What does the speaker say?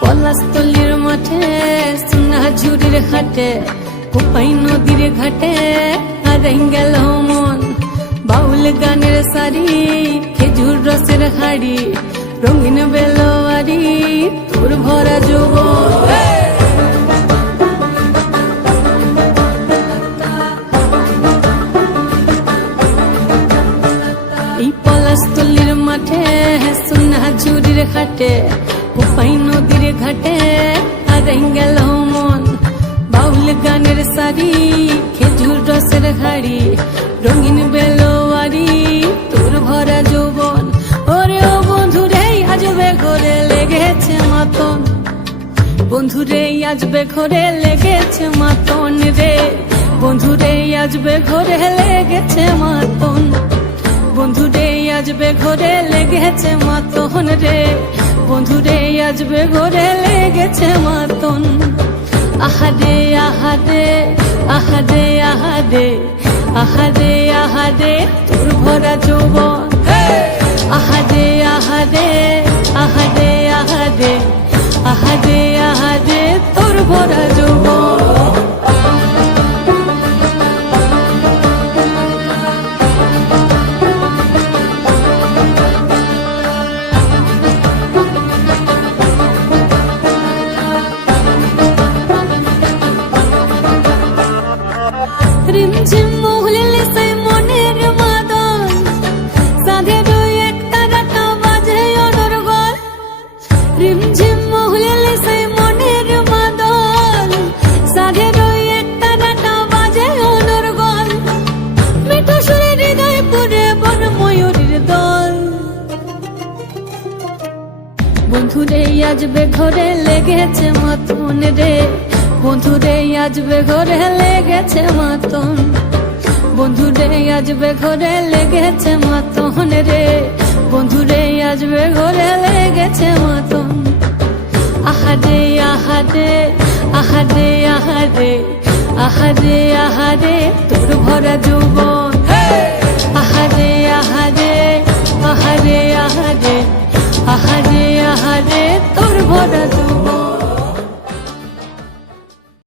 পলাশতলির মাঠে সোনা ঝুড়ির ঘাটে কোপাই নদীর ঘাটে হারাই গেল মন বাউল গানের সারি খেজুর রসের হাড়ি রঙিন বেলোয়ারি তোর ভরা যৌবন এই পলাশতলির মাঠে সোনা ঝুড়ির ঘাটে কোপাই নদীর ঘাটে হারাই গেল মন বাউল গানের সারি খেজুর রসের হাড়ি রঙিন বেলোয়ারি তোর ভরা যৌবন ওরে ও বন্ধুরে আজবে ঘরে লেগেছে মাতন বন্ধুরে আজবে ঘরে লেগেছে মাতন রে বন্ধুরে আজবে ঘরে লেগেছে মাতন বন্ধুরে আজবে ঘরে লেগেছে মাতন রে বন্ধুরে আজবে ঘরে লেগেছে মাতন আহারে আহারে আহারে আহারে আহারে আহারে তোর ভরা যৌবন আহারে আহারে আহারে আহারে আহারে আহারে তোর ভরা যৌবন রিমঝিম মহুলে সেই মনের মাদন সাধের এক তারাটা বাজে অনর্গল রিমঝিম মহুলে সেই মনের মাদন সাধের এক তারাটা বাজে অনর্গল মিঠো সুরে হৃদয় পুরে বন ময়ূরীর দল বন্ধুরে আজবে ঘরে লেগেছে মাতন রে বন্ধুরে আজবে ঘরে লেগেছে মাতন বন্ধুরে আজবে ঘরে লেগেছে মাতন রে বন্ধুরে আজবে ঘরে লেগেছে মাতন আহারে আহারে আহারে আহারে আহারে আহারে তোর ভরা যৌবন আহারে আহারে আহারে আহারে আহারে আহারে তোর ভরা যৌবন